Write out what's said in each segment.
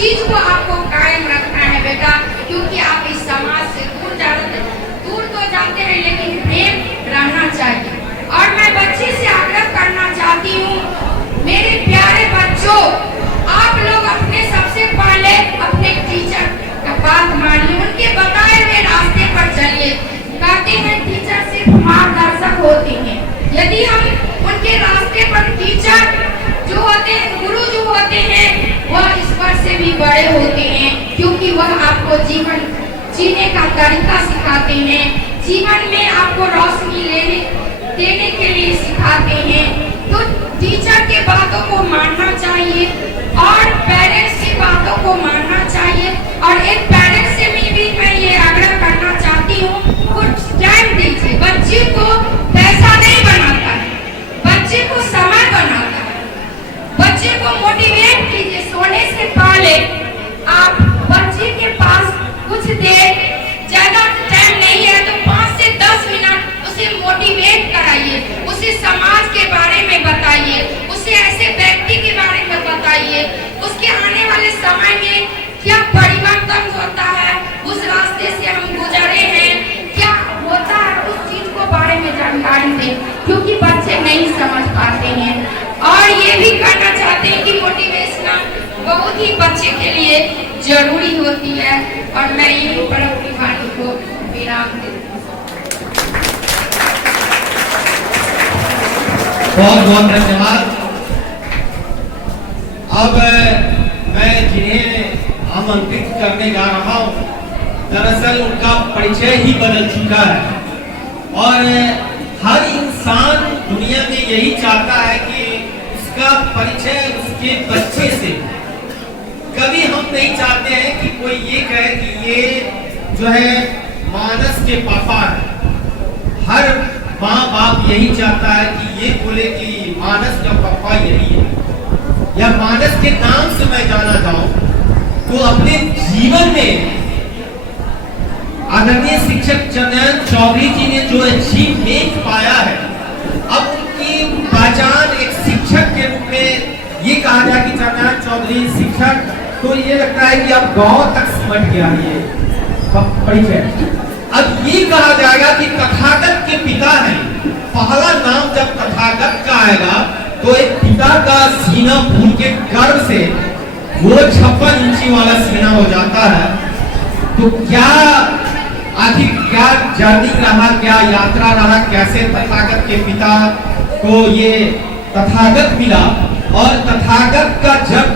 चीज को आपको कायम रखना है बेटा, क्योंकि आप इस समाज से दूर तो जाते हैं, लेकिन प्रेम रहना चाहिए। और मैं बच्ची से आग्रह करना चाहती हूँ, मेरे प्यारे बच्चों, आप लोग अपने सबसे पहले अपने टीचर का बात मानिए, उनके बताए हुए रास्ते पर चलिए। कहते हैं टीचर सिर्फ मार्गदर्शक होते हैं, यदि हम उनके रास्ते पर टीचर जो होते हैं, गुरु जो होते हैं, वह ईश्वर से भी बड़े होते हैं, क्योंकि वह आपको जीवन जीने का तरीका सिखाते हैं, जीवन में आपको रोशनी देने के लिए सिखाते हैं। तो टीचर के बातों को मानना चाहिए और पेरेंट्स की बातों को मानना चाहिए। और एक पेरेंट्स से भी मैं ये आग्रह करना चाहती हूँ, कुछ टाइम दीजिए। बच्चे को पैसा नहीं बनाता है, बच्चे को समय बनाता है। बच्चे को मोटिवेट कीजिए। सोने से पहले आप बच्चे के पास कुछ देर, ज्यादा टाइम नहीं है तो 5 से 10 मिनट उसे मोटिवेट कराइए, उसे समाज के बारे में बताइए, उसे ऐसे व्यक्ति के बारे में बताइए, उसके आने वाले समय में क्या परिवर्तन होता है, उस रास्ते से हम गुजरे हैं, क्या होता है, उस चीज को बारे में जानकारी दें, क्योंकि बच्चे नहीं समझ पाते हैं। और ये भी कहना चाहते हैं कि मोटिवेशन बहुत ही बच्चे के लिए जरूरी होती है। और मैं यहीं पर अपनी वाणी को विराम देती हूँ। बहुत बहुत धन्यवाद। अब मैं जिन्हें आमंत्रित करने जा रहा हूँ, दरअसल उनका परिचय ही बदल चुका है और हर इंसान दुनिया में यही चाहता है कि उसका परिचय उसके बच्चे से। कभी हम नहीं चाहते हैं कि कोई ये कहे कि ये जो है मानस के पापा है। हर माँ बाप यही चाहता है कि ये बोले कि मानस का पापा यही है, या मानस के नाम से मैं जाना चाहूं। तो अपने जीवन में आदरणीय शिक्षक चंद्रयान चौधरी जी ने जो अचीवमेंट पाया है, अब उनकी पहचान एक शिक्षक के रूप में ये कहा जाए कि चंद्रयान चौधरी शिक्षक, तो ये लगता है कि अब गांव तक सिमट गया ये परिचय। अब ये कहा जाएगा कि तथागत के पिता हैं। पहला नाम जब तथागत का आएगा तो एक पिता का सीना फूल के गर्व से वो 56 इंची वाला सीना हो जाता है। तो क्या आखिर क्या जर्नी रहा, क्या यात्रा रहा, कैसे तथागत के पिता को ये तथागत मिला और तथागत का जब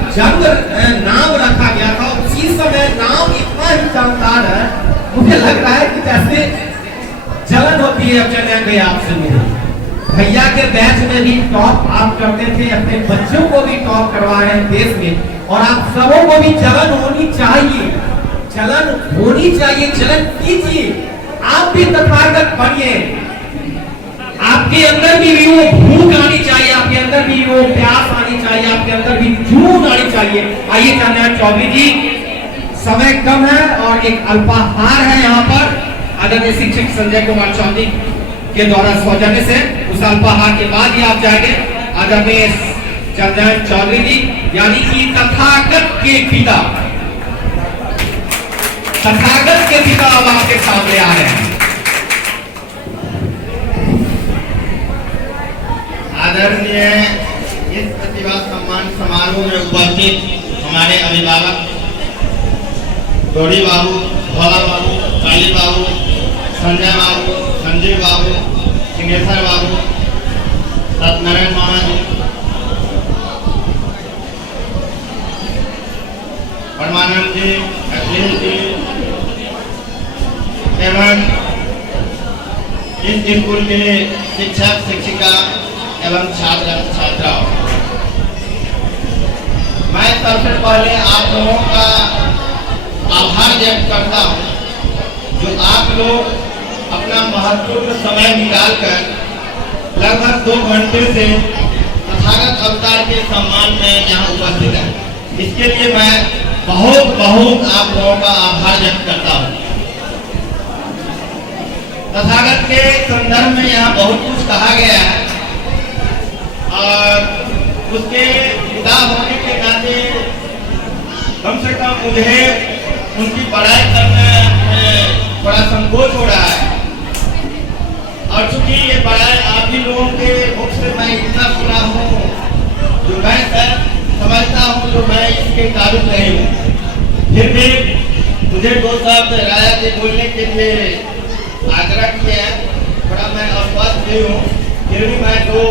नाम रखा गया था उसी समय नाम इतना ही जानदार है, मुझे लग रहा है कि जैसे जलन होती है। अब चंद्रयान भैया आपसे मिले, भैया के बैच में भी टॉप आप करते थे, अपने बच्चों को भी टॉप करवा रहे हैं देश में, और आप सबों को भी जलन होनी चाहिए, जलन होनी चाहिए, जलन कीजिए। आप भी तथागत बनिए, आपके अंदर भी वो भूख आनी चाहिए, आपके अंदर भी वो प्यास आनी चाहिए, आपके अंदर भी जुनून आनी चाहिए। आइए चंद्रयान चौधरी जी, समय कम है और एक अल्पाहार है यहाँ पर आदरणीय शिक्षक संजय कुमार चौधरी के द्वारा सौजन्य से। उस अल्पाहार के बाद ही आप जाएंगे आदरणीय चंद्रयान चौधरी जी, यानी कि तथागत के पिता, तथागत के पिता अब आपके सामने आ रहे हैं। आदरणीय इस प्रतिभा सम्मान समारोह में उपस्थित हमारे अभिभावक गौरी बाबू, भोला बाबू, काली बाबू, संजय बाबू, संजीव बाबू, सिंहेश्वर बाबू, सत्यनारायण मामा जी, परमानंद जी, अखिलेश जी एवं इस स्कूल के शिक्षक शिक्षिका एवं छात्र छात्राओं, मैं सबसे पहले आप लोगों का आभार व्यक्त करता हूं जो आप लोग अपना महत्वपूर्ण समय निकालकर लगभग 2 घंटे से तथागत अवतार के सम्मान में यहाँ उपस्थित है। इसके लिए मैं बहुत बहुत आप लोगों का आभार व्यक्त करता हूँ। तथागत के संदर्भ में यहाँ बहुत कुछ कहा गया है और उसके पिता होने के नाते कम से कम मुझे उनकी पढ़ाई करने में बड़ा संकोच हो रहा है। और चूंकि ये पढ़ाई आप ही लोगों के मुख से मैं इतना सुना हूँ, जो मैं समझता हूँ, जो मैं इसके काबिल नहीं हूँ, फिर भी मुझे दो शब्द राजा के बोलने के लिए आग्रह किया है। बड़ा मैं अस्वस्थ भी हूँ, फिर भी मैं तो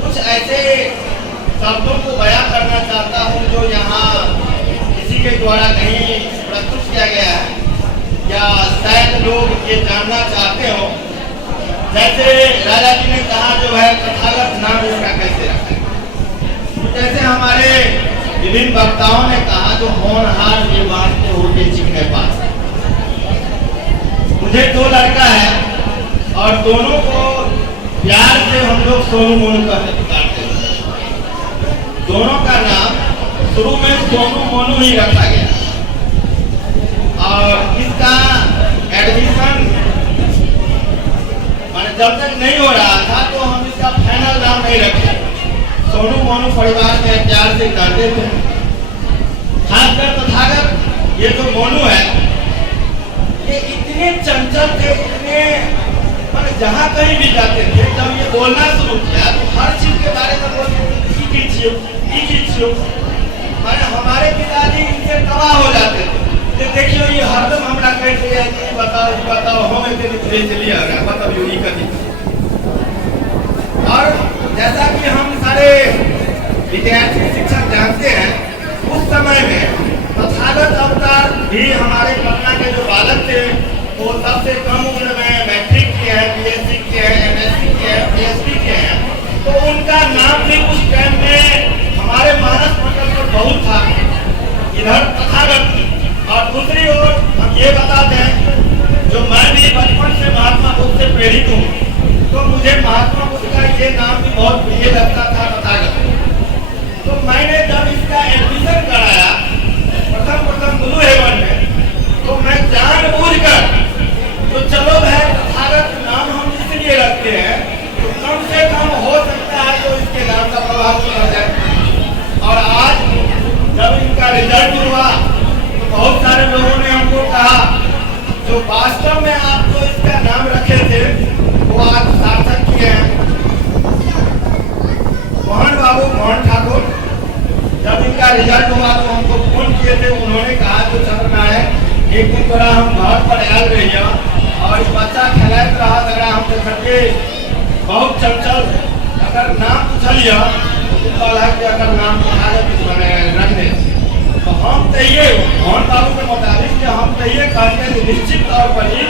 कुछ ऐसे शब्दों को बयां करना चाहता हूँ जो यहाँ किसी के द्वारा नहीं प्रस्तुत किया गया है, या शायद लोग ये जानना चाहते हो। जैसे राजा जी ने कहा जो है तथागत नाम इसका कैसे रखा, जैसे हमारे विभिन्न वक्ताओं ने कहा जो होनहार निर्वाण के होते चिकने पास। मुझे दो लड़का है और दोनों को प्यार से हम लोग सोनू मोनू कहते पुकारते हैं। दोनों का नाम शुरू में सोनू मोनू ही रखा गया और इसका एडमिशन माने जब तक नहीं हो रहा था तो हम इसका फाइनल नाम नहीं रखे। सोनू मोनू परिवार में प्यार से कहते थे। खासकर तथागत ये जो मोनू है ये इतने चंचल थे, इतने मैंने जहाँ कहीं भी जाते थे, जब ये बोलना शुरू किया तो हर चीज के बारे में बोलते मैंने हमारे पिताजी इनसे तबाह हो जाते थे। देखियो ये हरदम हमरा कहते हैं कि बताओ हम इतने धीरे चलिए आ रहा बताओ ये कर। और जैसा कि हम सारे विद्यार्थी शिक्षक जानते हैं, उस समय में तथागत अवतार भी हमारे पटना के जो बालक थे वो सबसे कम उम्र में मैट्रिक किए हैं, बीएससी किए हैं, एमएससी किए हैं, पीएचडी किए हैं। तो उनका नाम भी उस टाइम में हमारे मानस मंडल पर बहुत था, इधर तथागत। और दूसरी ओर हम ये बता दें, जो मैं भी बचपन से महात्मा बुद्ध से प्रेरित हूँ, तो मुझे महात्मा बुद्ध का ये नाम भी बहुत प्रिय लगता था, तथागत। तो मैंने जब इसका एडमिशन कराया प्रथम ब्लू हेवन में, तो मैं जानबूझकर तो चलो भाई तथागत नाम हम इसलिए रखते हैं तो कम से कम हो सकता है तो इसके नाम का प्रभाव पड़ जाए। और आज जब इनका रिजल्ट हुआ तो बहुत सारे लोगों ने हमको कहा जो वास्तव में आप जो इसका नाम रखे थे वो आज सार्थक किए हैं। मोहन ठाकुर जब इनका रिजल्ट हुआ तो हमको फोन किए थे, उन्होंने कहा जो चंद्रनारायण एक दिन तोरा हम घर पर आयल रही और इस बच्चा खेलत रहा लगा हम देखते बहुत चंचल, अगर नाम पूछलिए तो कि अगर नाम रख दे तो हम तो ये मोहन बाबू के मुताबिक कि हम तो ये कहते हैं निश्चित तौर पर ही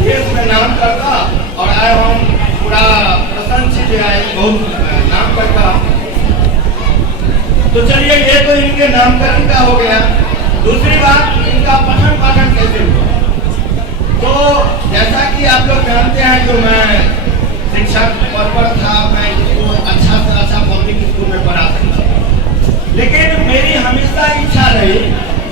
देश में नाम करता और आए हम पूरा प्रसन्न से आए बहुत नाम करता। तो चलिए ये तो इनके नामकरण का हो गया। दूसरी बात इनका पठन पाठन कैसे हुआ, तो जैसा कि आप लोग जानते हैं जो मैं शिक्षक पद पर था, मैं इसको अच्छा से अच्छा पब्लिक स्कूल में पढ़ा सकता था, लेकिन मेरी हमेशा इच्छा रही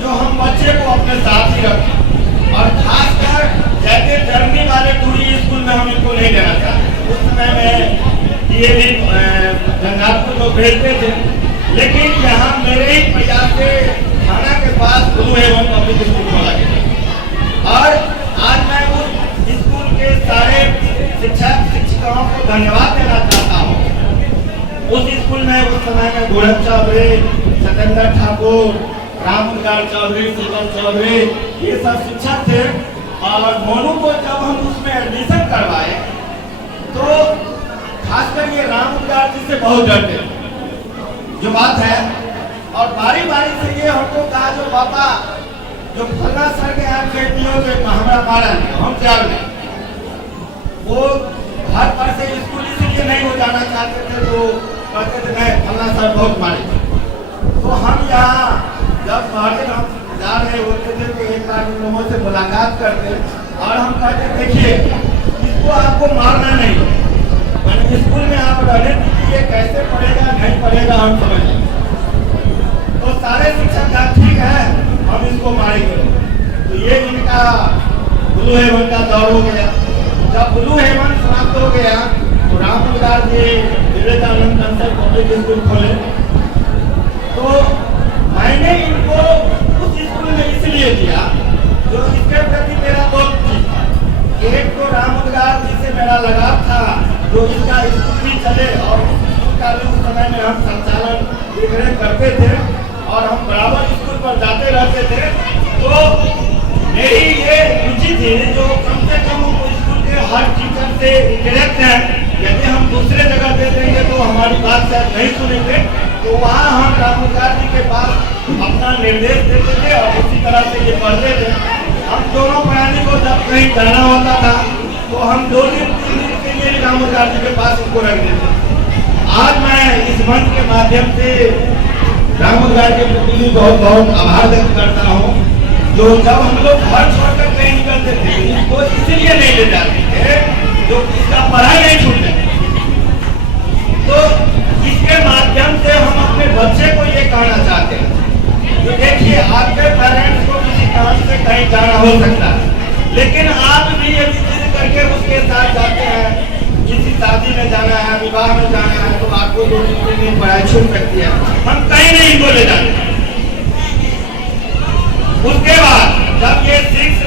जो हम बच्चे को अपने साथ ही रखें और खासकर जैसे जर्मनी वाले टूरी स्कूल में हम इनको नहीं देना चाहते। उस समय में डीएवी गंगापुर को भेजते थे, लेकिन यहाँ मेरे ही प्रयास से थाना के पास ब्लू हेवन पब्लिक स्कूल खोला गया और आज मैं उस स्कूल के सारे शिक्षक शिक्षिकाओं को धन्यवाद देना चाहता हूँ। उस स्कूल में उस समय में गोरख चौधरी, सत्येंद्र ठाकुर, रामलाल चौधरी, सुगम चौधरी ये सब शिक्षक थे। और मोनू को जब हम उसमें एडमिशन करवाए तो खासकर ये रामलाल जी से बहुत डरते जो बात है। और बारी बारी से ये हमको कहा जो पापा जो फला सर के यहाँ खेतियों के हमारा मारा नहीं हम चार में वो घर पर से स्कूल इसलिए नहीं हो जाना चाहते थे, तो कहते थे नहीं फला सर बहुत मारे। तो हम यहाँ जब पढ़ते हम जा रहे होते थे तो एक बार उन लोगों से मुलाकात करते और हम कहते देखिए इसको आपको मारना नहीं, मैंने स्कूल में आप रहने दीजिए, कैसे पढ़ेगा नहीं पढ़ेगा हम समझेंगे। तो सारे शिक्षक कहा ठीक है हम इसको मारेंगे। तो ये इनका ब्लू हेवन का दौर हो गया। जब ब्लू हेवन समाप्त हो गया तो रामपुरदास जी विवेकानंद पब्लिक स्कूल खोले। तो मैंने इनको रेख करते थे और हम बराबर स्कूल पर जाते रहते थे। तो मेरी ये रुचि थी जो कम से कम स्कूल के हर टीचर से इंटरेक्ट है। यदि हम दूसरे जगह दे देंगे तो हमारी बात शायद नहीं सुनेंगे, तो वहाँ हम रामोकार जी के पास अपना निर्देश देते थे और उसी तरह से ये पढ़ते थे। हम दोनों प्राणी को जब कहीं जाना होता था तो हम 2 दिन 3 दिन के लिए रामोकार जी के पास उनको रख देते। आज मैं इस मंच के माध्यम से रामोकार के प्रति बहुत बहुत आभार व्यक्त करता हूँ, जो जब हम लोग घर छोड़कर कहीं निकलते थे इसको इसलिए नहीं ले जाते थे जो इसका पढ़ाई नहीं छूटे। तो इसके माध्यम से हम अपने बच्चे को ये कहना चाहते हैं, तो देखिए आपके पेरेंट्स को किसी काम से कहीं जाना हो सकता है, लेकिन आप भी यदि जिद करके उसके साथ जाते हैं, किसी शादी में जाना है, विवाह में जाना है, तो आपको 2-3 दिन पढ़ाई छूट सकती है। हम कहीं नहीं इनको ले जाते। उसके बाद जब ये 6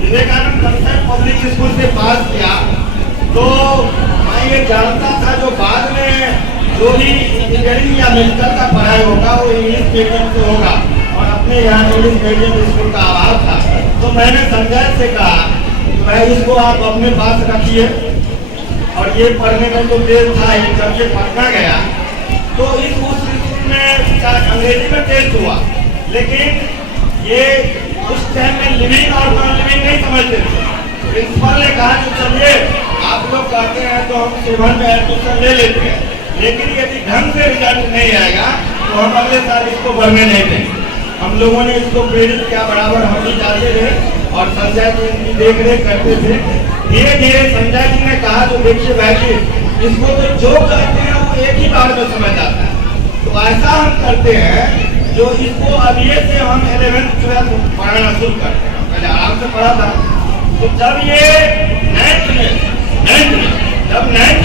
विवेकानंद कॉन्सेप्ट पब्लिक स्कूल से पास किया तो मैं ये जानता था जो बाद में जो भी इंजीनियरिंग या मेडिकल का पढ़ाई होगा वो इंग्लिश मीडियम से होगा और अपने यहाँ इंग्लिश मीडियम स्कूल का अभाव था। तो मैंने संजय से कहा मैं इसको आप अपने पास रखिए और ये पढ़ने में जो तेज था जब ये पढ़ना गया तो इस उस स्कूल में अंग्रेजी में टेस्ट हुआ, लेकिन ये उस टाइम में लिविंग और नॉन लिविंग नहीं समझते थे। प्रिंसिपल ने कहा कि चलिए आप लोग कहते हैं तो हम सुबह में एडमिशन ले लेते हैं, लेकिन यदि ढंग से रिजल्ट नहीं आएगा तो हम अगले साल इसको बढ़ने नहीं देंगे। हम लोगों ने इसको प्रेरित किया, बराबर हम भी जाते रहे और संजय जी इनकी देख रेख करते थे। धीरे धीरे संजय जी ने कहा तो देखिए भाई जी इसको तो जो कहते हैं वो एक ही बार में समझ आता है, तो ऐसा हम करते हैं जो इसको अभी से हम 11th 12th पढ़ाना शुरू करते हैं। पहले आराम से पढ़ा था, तो जब ये 9th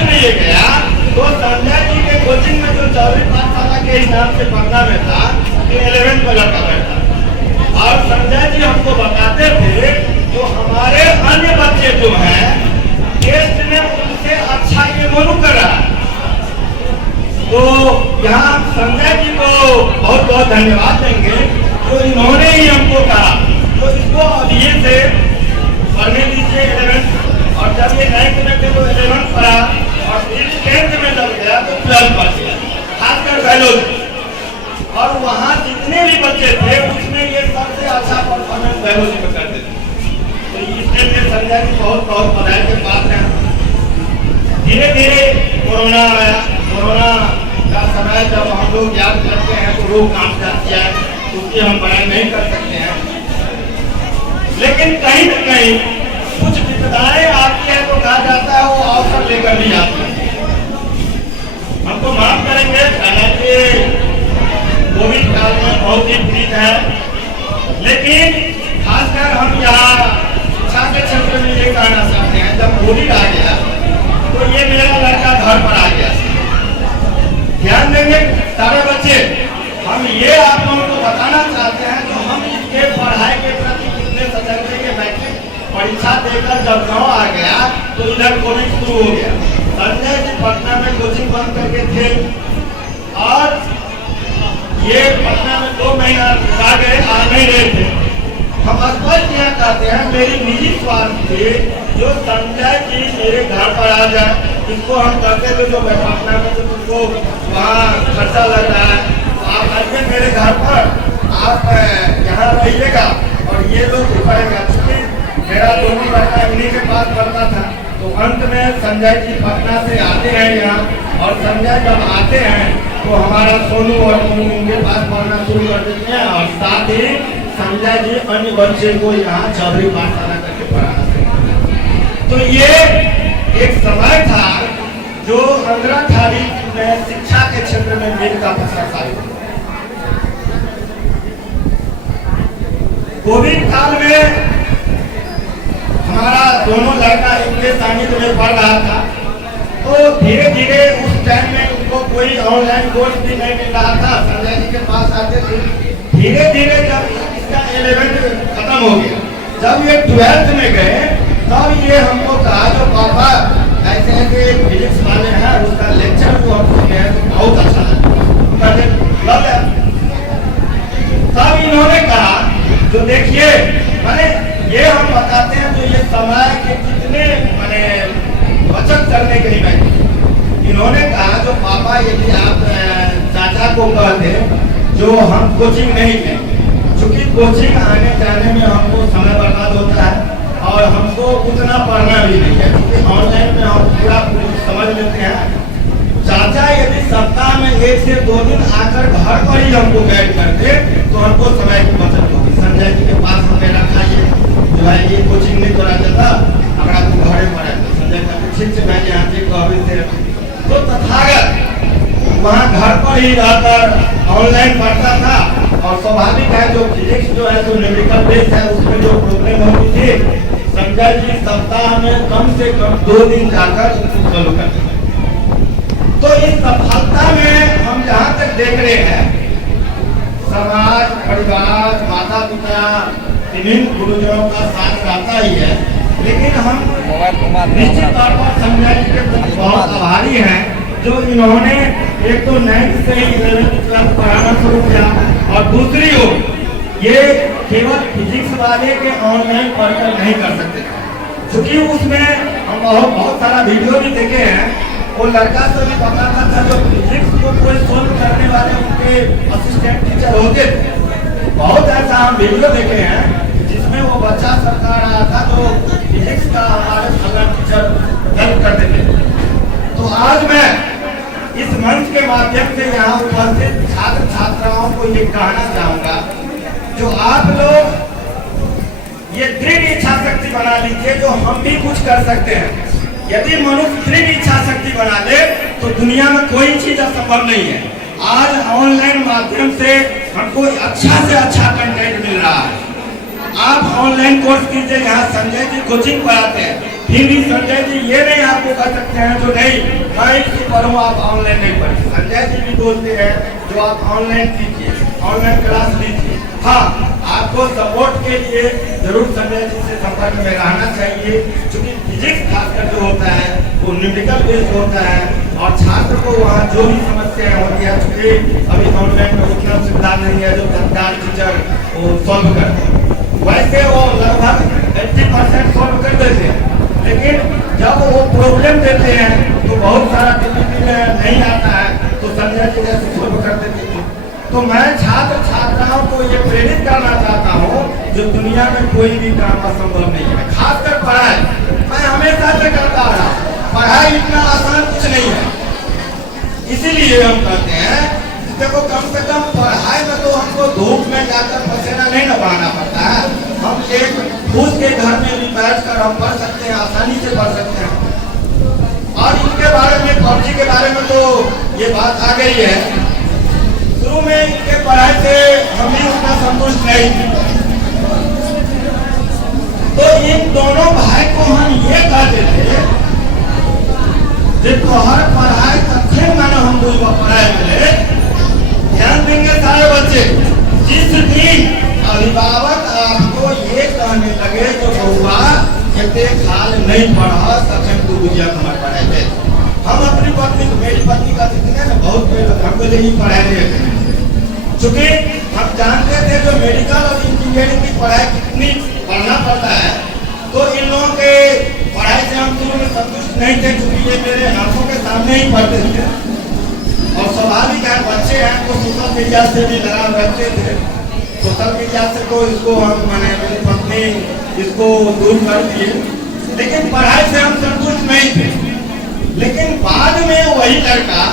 में ये गया तो संजय जी के कोचिंग में जो 4वीं पाठशाला के हिसाब से पढ़ना में था कि 11th में लड़का बैठा और संजय जी हमको बताते थे जो हमारे अन्य बच्चे जो हैं टेस्ट में उनसे अच्छा ये मोनू कर रहा है। तो यहाँ संजय जी को बहुत बहुत धन्यवाद देंगे तो इन्होंने ही हमको कहा तो इसको अभी से पढ़ने दीजिए 11th, और जब ये 9th में थे तो 11th पढ़ा और फिर 10th में जब गया तो 12th पढ़ गया, खासकर बायोलॉजी। और वहाँ जितने भी बच्चे थे उसमें ये सबसे अच्छा परफॉर्मेंस बायोलॉजी में करते थे। तो इसके लिए संजय जी बहुत बहुत बधाई के पात्र हैं। धीरे धीरे कोरोना आया, कोरोना का समय जब हम लोग याद करते हैं तो रोग काम जाती है, उसकी हम पढ़ाई नहीं कर सकते हैं, लेकिन कहीं न कहीं कुछ विपदाएं आती है तो कहा जाता है वो अवसर लेकर भी आती है। हमको माफ करेंगे, हालांकि कोविड काल में बहुत ही पीड़ित है, लेकिन खासकर हम यहाँ शिक्षा के क्षेत्र में ये कहना चाहते हैं जब कोविड आ गया तो ये मेरा लड़का घर पर आ गया। ध्यान देंगे सारे बच्चे, हम ये आप लोगों को बताना चाहते हैं जो हम इसके पढ़ाई के प्रति कितने सजग थे के बैठे। परीक्षा देकर जब गाँव आ गया तो इधर कोविड शुरू हो गया। संजय जी पटना में कोचिंग बंद करके थे और ये पटना में 2 महीना आ गए, आ नहीं रहे थे। हम स्पष्ट यहाँ कहते हैं मेरी निजी स्वार्थ थी जो संजय जी मेरे घर पर आ जाए, इसको हम कहते थे जो पटना में तो तुमको वहाँ खर्चा लग रहा है तो आप आइए मेरे घर पर, आप यहाँ रहिएगा और ये लोग भी पढ़ेगा। चूँकि मेरा दोनों लड़का इन्हीं के पास पढ़ता था तो अंत में संजय जी पटना से आते हैं यहाँ, और संजय जब आते हैं तो हमारा सोनू और उनके पास पढ़ना शुरू कर देते हैं और साथ ही संजय जी अन्य बच्चे को यहाँ 4वीं पाठशाला करके पढ़ाते। तो ये एक समय था जो 15-18 में शिक्षा के क्षेत्र में मील का पत्थर साबित हुआ। कोविड काल में हमारा दोनों लड़का इनके सानिध्य में पढ़ रहा था तो धीरे धीरे उस टाइम में उनको कोई ऑनलाइन कोर्स भी नहीं मिल रहा था। संजय जी के पास आते थे, धीरे धीरे जब इसका 11th खत्म हो गया, जब ये 12th में गए तब ये हमको कहा जो पापा ऐसे हैं कि फिजिक्स वाले हैं उसका लेक्चर जो हम सुने हैं तो बहुत अच्छा लगा। तब इन्होंने कहा जो देखिए माने ये हम बताते हैं तो ये समय के कितने माने बचत करने के लिए बैठे। इन्होंने कहा जो पापा यदि आप चाचा को कहते जो हम कोचिंग नहीं लेंगे, क्योंकि कोचिंग आने जाने में हमको समय बर्बाद होता है और हमको उतना पढ़ना भी नहीं है, क्योंकि ऑनलाइन में हम पूरा समझ लेते हैं। चाचा यदि सप्ताह में 1 से 2 दिन आकर घर पर ही हमको गाइड करते तो हमको समय की बचत होगी। संजय जी के पास हमें रखा जो है ये कोचिंग नहीं तोड़ा जाता, अगर आपको घरे पर है संजय का ठीक से मैं यहाँ से कहबे से तो तथागत वहाँ घर पर ही रहकर ऑनलाइन पढ़ता था। और स्वाभाविक है जो फिजिक्स जो है जो न्यूमेरिकल बेस है उसमें जो प्रॉब्लम होती थी, संजय जी सप्ताह में कम से कम 2 दिन जाकर उसको सॉल्व करते। तो इस सफलता में हम जहाँ तक देख रहे हैं, समाज, परिवार, माता पिता, विभिन्न गुरुजनों का साथ रहता ही है, लेकिन हम निश्चित तौर पर संजय जी के प्रति बहुत आभारी हैं जो इन्होंने एक तो 9th से ही 11th क्लास पढ़ाना शुरू किया और दूसरी ओर ये केवल फिजिक्स वाले के ऑनलाइन पढ़कर नहीं कर सकते, क्योंकि उसमें हम बहुत सारा वीडियो भी देखे हैं। वो लड़का से भी बताता था जो फिजिक्स को कोई सोल्व करने वाले उनके असिस्टेंट टीचर होते थे। बहुत ऐसा हम वीडियो देखे हैं जिसमें वो बच्चा सबका रहा था जो फिजिक्स का हमारे सलमान टीचर हेल्प करते थे। तो आज मैं इस मंच के माध्यम से यहाँ उपस्थित छात्र छात्राओं को ये कहना चाहूंगा, जो आप लोग ये दृढ़ इच्छा शक्ति बना लीजिए जो हम भी कुछ कर सकते हैं। यदि मनुष्य दृढ़ इच्छा शक्ति बना ले तो दुनिया में कोई चीज असंभव नहीं है। आज ऑनलाइन माध्यम से हमको अच्छा से अच्छा कंटेंट मिल रहा है। आप ऑनलाइन कोर्स कीजिए, यहाँ संजय जी कोचिंग पढ़ाते हैं, फिर भी संजय जी ये नहीं आपको कह सकते हैं जो नहीं मैं इससे पढ़ूँ आप ऑनलाइन नहीं पढ़िए। संजय जी भी बोलते हैं जो आप ऑनलाइन कीजिए, ऑनलाइन क्लास लीजिए। हाँ, आपको सपोर्ट के लिए जरूर संजय जी से संपर्क में रहना चाहिए, क्योंकि फिजिक्स खासकर जो होता है वो न्यूमेरिकल बेस्ड होता है और छात्र को वहाँ जो भी समस्याएं होती है, चूंकि अभी ऑनलाइन में उतना सुविधा नहीं है जो तत्काल टीचर वो सॉल्व करते हैं। वैसे वो लगभग 80% सॉल्व कर देते हैं, लेकिन जब वो प्रॉब्लम देते हैं तो बहुत सारा डिफिकल्टी नहीं आता है तो संजय जी जैसे सॉल्व कर देते हैं। तो मैं छात्र छात्राओं को ये प्रेरित करना चाहता हूँ जो दुनिया में कोई भी काम असंभव नहीं है, खासकर पढ़ाई। मैं हमेशा से करता रहा, पढ़ाई इतना आसान कुछ नहीं है। इसीलिए हम कहते हैं देखो कम से कम पढ़ाई में तो हमको धूप में जाकर पसीना नहीं न बहाना पड़ता है। हम एक खुद के घर में भी बैठ कर हम पढ़ सकते हैं, आसानी से पढ़ सकते हैं। और इनके बारे में PUBG के बारे में तो ये बात आ गई है। शुरू में इनके पढ़ाई से हम भी उतना संतुष्ट नहीं थे, तो इन दोनों भाई को हम ये कहते थे जो हर पढ़ाई तथ्य माने हम दूसरा पढ़ाई मिले ध्यान देंगे सारे बच्चे। जिस दिन अभिभावक आपको ये कहने लगे जो बउआ कहते खाल नहीं पढ़ा तब तू बुझिया हमारे पढ़ाई थे। हम अपनी पत्नी को, मेरी पत्नी का सीखने में बहुत मेहनत हमको यही पढ़ाई रहे थे, क्योंकि हम जानते थे जो मेडिकल और इंजीनियरिंग की पढ़ाई कितनी पढ़ना पड़ता है। तो इन लोगों के पढ़ाई से हम शुरू में संतुष्ट नहीं थे, क्योंकि ये मेरे आंखों के सामने ही पढ़ते थे और स्वाभाविक है बच्चे हैं तो सोशल मीडिया से भी लगाव रखते थे। सोशल मीडिया से तो इसको हम मैंने मेरी पत्नी इसको दूर कर दिए, लेकिन पढ़ाई से हम संतुष्ट नहीं थे। लेकिन बाद में वही लड़का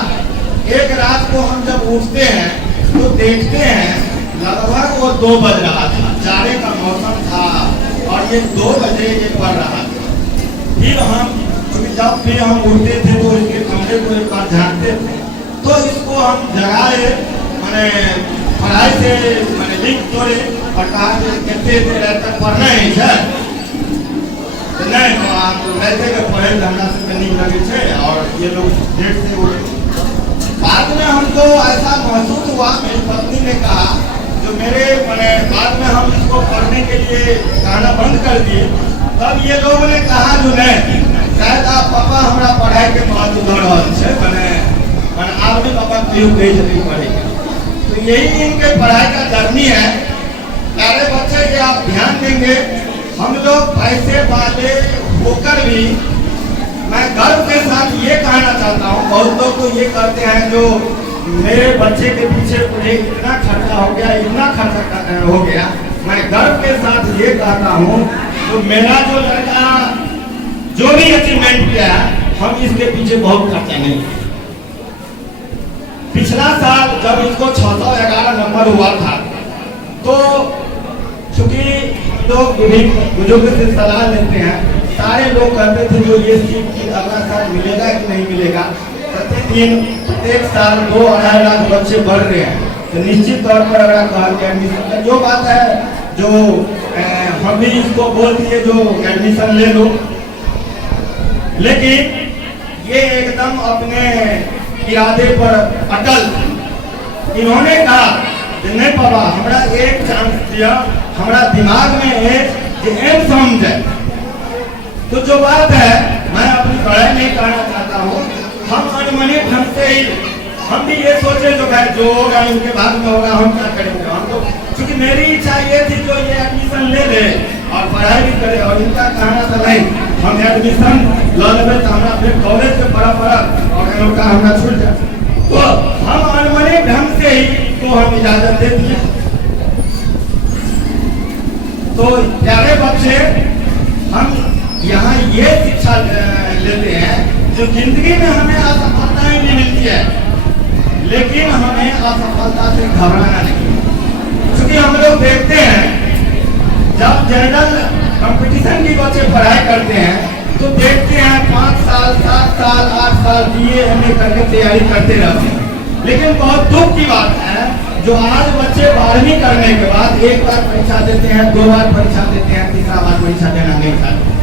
एक रात को हम जब उठते हैं तो देखते हैं लगभग वो 2 बज रहा था, जाड़े का मौसम था और ये 2 बजे ये पढ़ रहा था। फिर हम क्योंकि जब भी हम उठते थे तो इसके कमरे को एक बार झाँकते थे, तो इसको हम जगाए मैंने पढ़ाई से मैंने लिंक जोड़े और कहा कितने देर तक पढ़ना है सर, नहीं तो आप रहते के पढ़े हमरा से नहीं लगे थे और ये लोग डेट से उठे। बाद में हमको ऐसा महसूस हुआ, मेरी पत्नी ने कहा जो मेरे मैंने बाद में हम इसको पढ़ने के लिए कहना बंद कर दिए, तब ये लोगों ने कहा जो नहीं शायद आप पापा हमारा पढ़ाई के महत्व बढ़ रहा है मैंने आप भी पापा क्यों गई जल्दी पढ़ेंगे। तो तो यही इनके पढ़ाई का जर्नी है। प्यारे बच्चे, ये आप ध्यान देंगे, हम लोग पैसे वाले होकर भी मैं गर्व के साथ ये कहना चाहता हूँ, बहुत लोग तो ये कहते हैं जो मेरे बच्चे के पीछे मुझे इतना खर्चा हो गया, इतना खर्चा हो गया। मैं गर्व के साथ ये कहता हूँ तो मेरा जो लड़का जो भी अचीवमेंट किया है, हम इसके पीछे बहुत खर्चा नहीं किया। पिछला साल जब इसको 611 नंबर हुआ था तो चूंकि लोग विभिन्न बुजुर्ग से सलाह लेते हैं, सारे लोग कहते थे जो ये सीट की अगला साल मिलेगा कि नहीं मिलेगा। प्रत्येक साल 2-2.5 लाख बच्चे बढ़ रहे हैं, तो निश्चित तौर पर अगर कहा एडमिशन का जो बात है, जो हम भी इसको बोल दिए जो एडमिशन ले लो, लेकिन ये एकदम अपने इरादे पर अटल। इन्होंने कहा कि नहीं पापा, हमारा एक चांस दिया, हमारा दिमाग में है कि एम समझ। तो जो बात है, मैं अपनी पढ़ाई नहीं करना चाहता हूँ, हम अनमने ढंग से ही हम भी ये सोचे जो है जो होगा उनके बाद में होगा, हम क्या करेंगे। हम तो क्योंकि मेरी इच्छा ये थी जो ये एडमिशन ले ले और पढ़ाई भी करे, और इनका कहना था नहीं हम एडमिशन ला लेंगे तो हमारा फिर कॉलेज के पढ़ा और उनका हमारा छूट जाए। तो हम अनमने ढंग से ही तो हम इजाजत दे दिए। तो प्यारे बच्चे, हम यहाँ ये शिक्षा लेते हैं जो जिंदगी में हमें असफलताएं भी मिलती है, लेकिन हमें असफलता से घबराना नहीं। क्योंकि हम लोग देखते हैं जब जनरल कंपटीशन की बच्चे पढ़ाई करते हैं तो देखते हैं 5 साल 7 साल 8 साल BA MA करके तैयारी करते रहते हैं। लेकिन बहुत दुख की बात है जो आज बच्चे 12वीं करने के बाद एक बार परीक्षा देते हैं, 2 बार परीक्षा देते हैं, तीसरा बार परीक्षा देना नहीं चाहते।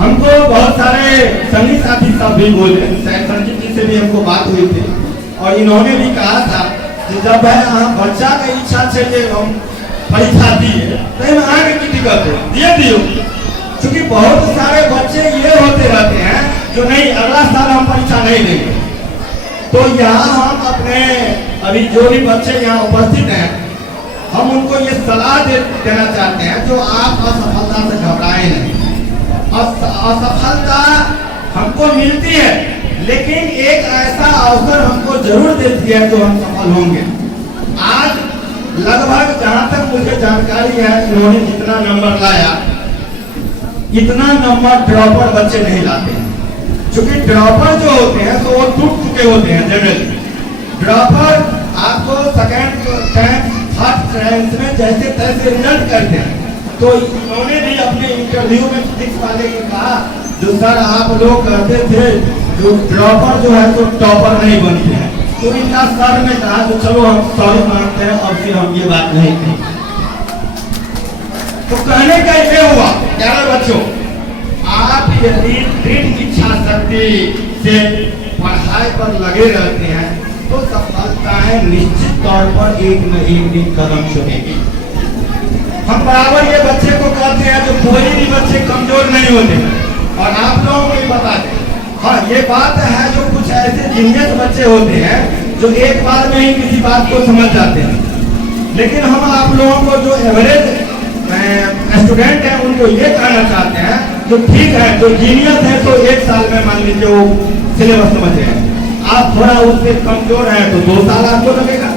हमको बहुत सारे संगी साथी सब भी बोले, संजीव जी से भी हमको बात हुई थी और इन्होंने भी कहा था कि जब है बच्चा की इच्छा चाहिए हम परीक्षा दिए तो आगे की दिक्कत है दिए दियो। क्योंकि बहुत सारे बच्चे ये होते रहते हैं जो नहीं अगला साल हम परीक्षा नहीं देंगे। तो यहाँ हम अपने अभी जो भी बच्चे यहाँ उपस्थित हैं, हम उनको ये सलाह देना चाहते हैं जो आप असफलता से घबराए नहीं। असफलता हमको मिलती है, लेकिन एक ऐसा अवसर हमको जरूर देती है जो हम सफल होंगे। आज लगभग जहां तक मुझे जानकारी है, इन्होंने जितना नंबर लाया, इतना नंबर ड्रॉपर बच्चे नहीं लाते हैं। क्योंकि ड्रॉपर जो होते हैं तो वो टूट चुके होते हैं। जनरली ड्रॉपर आपको सेकंड रैंक फर्स्ट रैंक में जैसे तैसे रिजल्ट करते हैं। तो इन्होंने भी अपने इंटरव्यू में फिजिक्स वाले को कहा जो सर आप लोग कहते थे जो ड्रॉपर जो है तो टॉपर नहीं बनते हैं। तो इनका सर ने कहा तो चलो हम सॉरी मानते हैं, अब फिर हम ये बात नहीं कहेंगे। तो कहने का ये हुआ प्यारे बच्चों, आप यदि दृढ़ इच्छा शक्ति से पढ़ाई पर लगे रहते हैं तो सफलताएं निश्चित तौर पर एक न एक दिन कदम चुनेगी। हम बराबर ये बच्चे को कहते हैं जो कोई भी बच्चे कमजोर नहीं होते, और आप लोगों को भी बता दें, हाँ ये बात है जो कुछ ऐसे जीनियस बच्चे होते हैं जो एक बार में ही किसी बात को समझ जाते हैं। लेकिन हम आप लोगों को जो एवरेज स्टूडेंट हैं उनको ये कहना चाहते हैं जो ठीक है, जो जीनियस है तो 1 साल में मान लीजिए वो सिलेबस समझ रहे हैं। आप थोड़ा उससे कमजोर है तो 2 साल आपको लगेगा,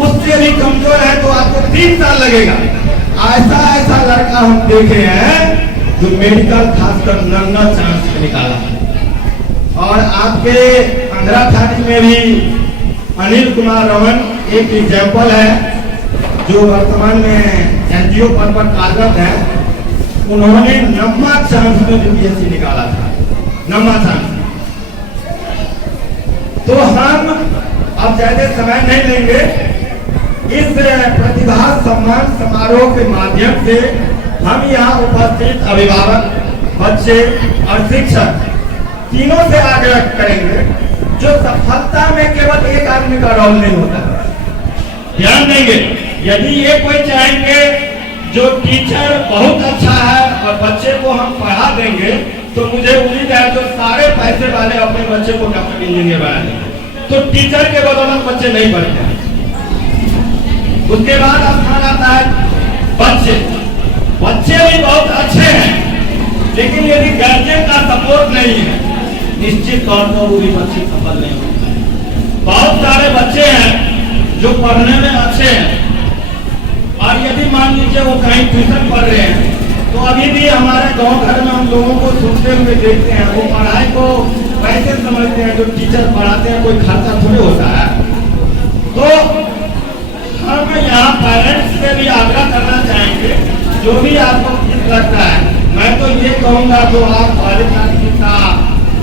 उससे भी कमजोर है तो आपको 3 साल लगेगा। ऐसा लड़का हम देखे हैं जो मेडिकल खासकर नंगा चांस में निकाला। और आपके आंध्रा थाने में भी अनिल कुमार रमन एक एग्जाम्पल है जो वर्तमान में एनजीओ पद पर कार्यरत है। उन्होंने नम्मा चांस में यूपीएससी निकाला था, नम्मा चांस। तो हम अब ज्यादा समय नहीं लेंगे, इस प्रतिभा सम्मान समारोह के माध्यम से हम यहाँ उपस्थित अभिभावक, बच्चे और शिक्षक तीनों से आग्रह करेंगे जो सफलता में केवल एक आदमी का रोल नहीं होता। ध्यान देंगे, यदि ये कोई चाहेंगे जो टीचर बहुत अच्छा है और बच्चे को हम पढ़ा देंगे तो मुझे उम्मीद है जो सारे पैसे वाले अपने बच्चे को डॉक्टर इंजीनियर बना देंगे। तो टीचर के बदौलत बच्चे नहीं पढ़ते हैं। उसके बाद स्थान आता है बच्चे। बच्चे भी बहुत अच्छे हैं, लेकिन यदि गार्जियन का सपोर्ट नहीं है, निश्चित तौर पर वो भी बच्चे सफल नहीं होते। बहुत सारे बच्चे हैं जो पढ़ने में अच्छे हैं, और यदि मान लीजिए वो कहीं ट्यूशन पढ़ रहे हैं, तो अभी भी हमारे गांव घर में हम लोगों को सुनते हुए देखते हैं, वो पढ़ाई को वैसे समझते हैं जो टीचर पढ़ाते हैं कोई खर्चा थोड़ी होता है। तो हम यहाँ पेरेंट्स से भी आग्रह करना चाहेंगे, जो भी आपको ठीक लगता है, मैं तो ये कहूँगा जो आप शिक्षा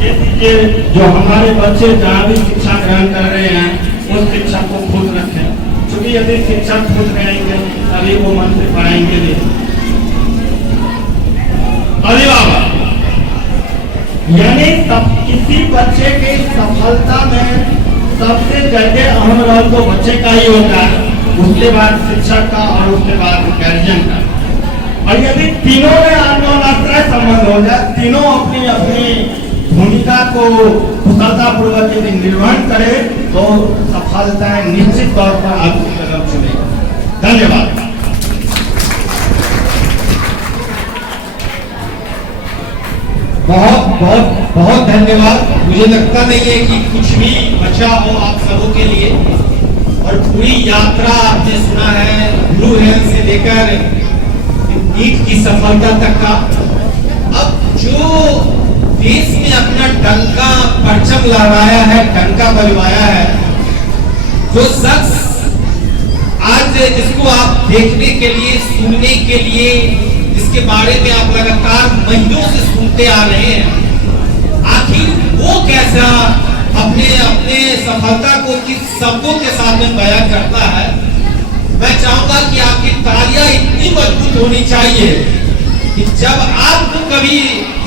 ये दीजिए, जो हमारे बच्चे जहाँ भी शिक्षा ग्रहण कर रहे हैं उस शिक्षा को खुश रखें, क्योंकि यदि शिक्षक खुश रहेंगे तभी वो मन से पढ़ाएंगे भी। अभिभावक यानी किसी बच्चे की सफलता में सबसे ज्यादा अहम रोल तो बच्चे का ही होता है, उसके बाद शिक्षक का और उसके बाद गार्जियन का। और यदि तीनों में अन्योन्याश्रय संबंध हो जाए, तीनों अपनी अपनी भूमिका को कुशलतापूर्वक यदि निर्वहन करे, तो सफलताएं निश्चित तौर पर आपकी कदम चलेगी। धन्यवाद। बहुत बहुत बहुत धन्यवाद। मुझे लगता नहीं है कि कुछ भी बचा हो आप सबों के लिए, और पूरी यात्रा आपने सुना है ब्लू हेवन से लेकर नीट की सफलता तक का। अब जो देश में अपना डंका परचम लहराया है, डंका बजवाया है, जो शख्स आज जिसको आप देखने के लिए, सुनने के लिए, जिसके बारे में आप लगातार महीनों से सुनते आ रहे हैं, आखिर वो कैसा अपने अपने सफलता को किस शब्दों के साथ में बयान करता है। मैं चाहूंगा कि आपकी तालियां इतनी मजबूत होनी चाहिए कि जब आपको कभी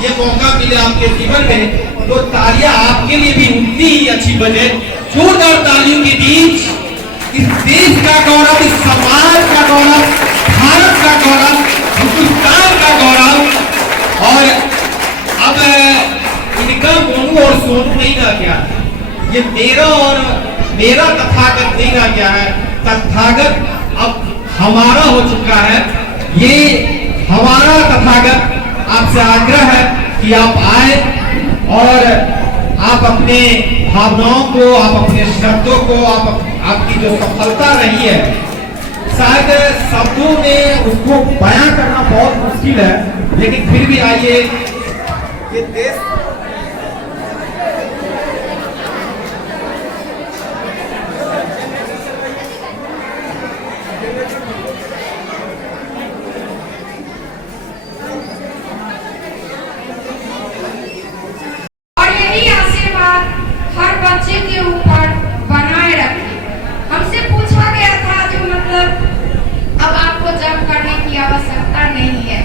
ये मौका मिले आपके जीवन में, तो तालियां आपके लिए भी उतनी ही अच्छी बजे। जोरदार तालियों के बीच इस देश का गौरव, इस समाज का गौरव, भारत का गौरव, हिंदुस्तान का गौरव। और अब इनका मोनू और सोनू नहीं रह गया, ये मेरा और मेरा तथागत नहीं रह गया है, तथागत अब हमारा हो चुका है। ये हमारा तथागत आपसे आग्रह है कि आप आए और आप अपने भावनाओं को, आप अपने शब्दों को, आपकी जो सफलता रही है, शायद शब्दों में उसको बयां करना बहुत मुश्किल है, लेकिन फिर भी आइए, ये देश और यही आशीर्वाद हर बच्चे के ऊपर बनाए रखें। हमसे पूछा गया था जो मतलब अब आपको जब करने की आवश्यकता नहीं है,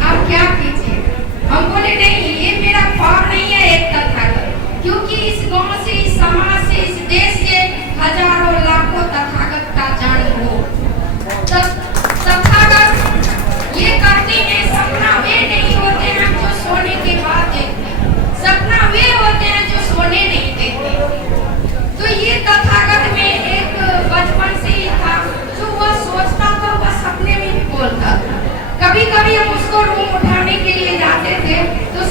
आप क्या कीजिए? हम बोले नहीं, ये मेरा ख्वाब नहीं है एक तथागत, क्योंकि इस गांव से, इस समाज से, इस देश से हजारों लाखों तथागत का जन्म हो। तथागत ये करते हैं, सपना वे नहीं होते हैं जो सोने के बाद देखते, सपना वे होते हैं जो सोने नहीं देखते। तो ये तथागत में एक बचपन से ही था, जो वह सोचता था वह सपने में भी बोलता था। कभी कभी हम उसको रूम उठाने के लिए जाते थे तो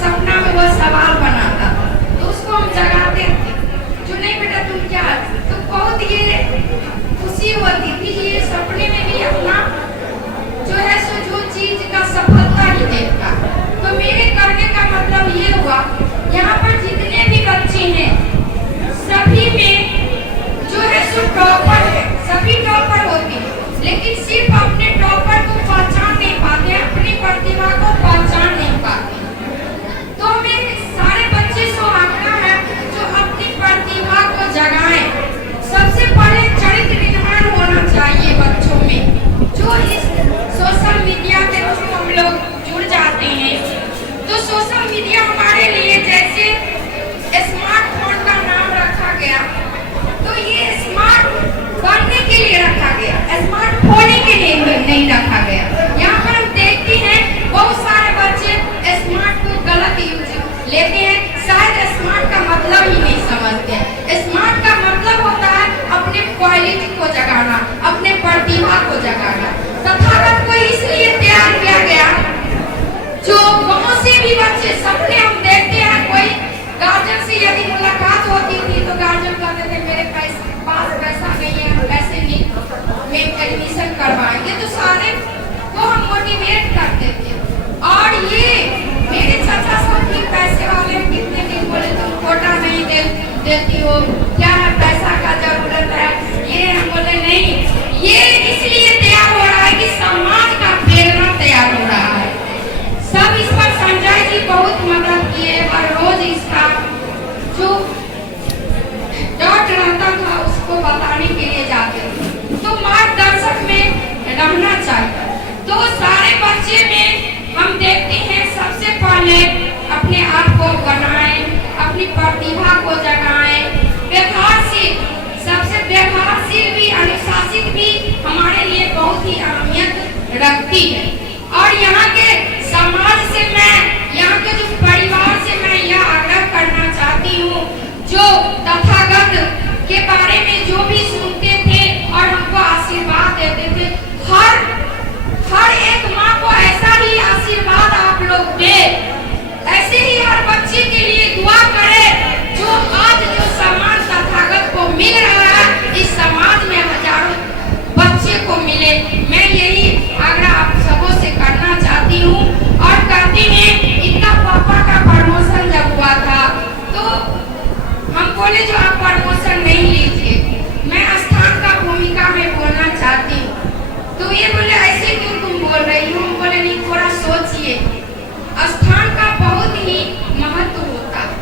देती हो, क्या है पैसा का जरूरत है? ये हम बोले नहीं, ये इसलिए तैयार हो रहा है कि समाज का प्रेरणा तैयार हो रहा है। सब इस पर संजय जी बहुत मदद किए, हर रोज इसका जो डॉट रहता था उसको बताने के लिए जाते थे। तो मार्गदर्शक में रहना चाहिए। तो सारे बच्चे में हम देखते हैं सबसे पहले अपने आप को बनाएं, अपनी प्रतिभा को जगाएं, व्यवहारशील, सबसे व्यवहारशील भी, अनुशासित भी हमारे लिए बहुत ही अहमियत रखती है। और यहाँ के समाज से मैं, यहाँ के जो परिवार से मैं यह आग्रह करना चाहती हूँ, जो तथागत के बारे में जो भी सुनते थे और हमको आशीर्वाद देते थे, हर एक माँ को ऐसा ही आशीर्वाद आप लोग दे, ऐसे ही हर बच्चे के लिए दुआ करे। जो आज जो सम्मान तथागत को मिल रहा है, इस समाज में हजारों बच्चे को मिले। मैं यही आग्रह आप सबों से करना चाहती हूँ। और कहते हैं इनका पापा का प्रमोशन जब हुआ था तो हम बोले जो आप प्रमोशन नहीं लीजिए, मैं स्थान का भूमिका में बोलना चाहती हूँ। तो ये बोले ऐसे क्यों तुम बोल रही हो? बोले नहीं, थोड़ा सोचिए, स्थान का बहुत ही महत्व होता है।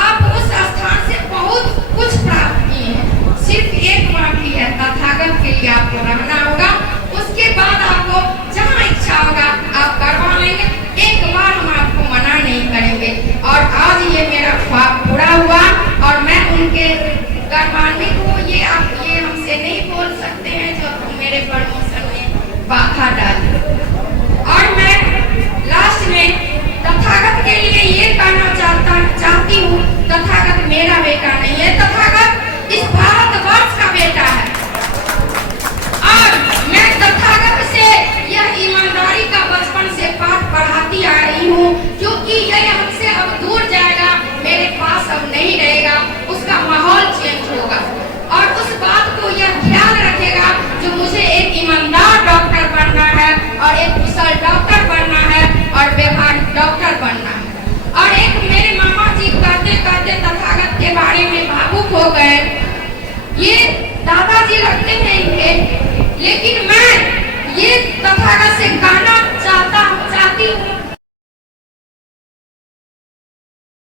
आप उस स्थान से बहुत कुछ प्राप्त किए हैं, सिर्फ एक बाकी है, तथागत के लिए आपको रहना होगा। उसके बाद आपको जहाँ इच्छा होगा आप करवा लेंगे, एक बार हम आपको मना नहीं करेंगे। और आज ये मेरा ख्वाब पूरा हुआ और मैं उनके गर्वान्वित हूँ। ये हमसे नहीं बोल सकते हैं जो मेरे प्रमोशन में बाधा डाली। और मैं लास्ट में तथागत के लिए ये कहना चाहती हूँ, तथागत मेरा बेटा नहीं है, तथागत इस भारतवर्ष का बेटा है। और मैं तथागत से यह ईमानदारी का बचपन से पाठ पढ़ाती आ रही हूँ, क्योंकि यह हमसे अब दूर जाएगा, मेरे पास अब नहीं रहेगा, उसका माहौल चेंज होगा। और उस बात को यह ख्याल रखेगा जो मुझे एक ईमानदार डॉक्टर बनना है और एक कुशल डॉक्टर बनना है और व्यवहारिक डॉक्टर बनना है। और एक मेरे मामा जी कहते कहते तथागत के बारे में भावुक हो गए। ये दादाजी लगते हैं इनके, लेकिन मैं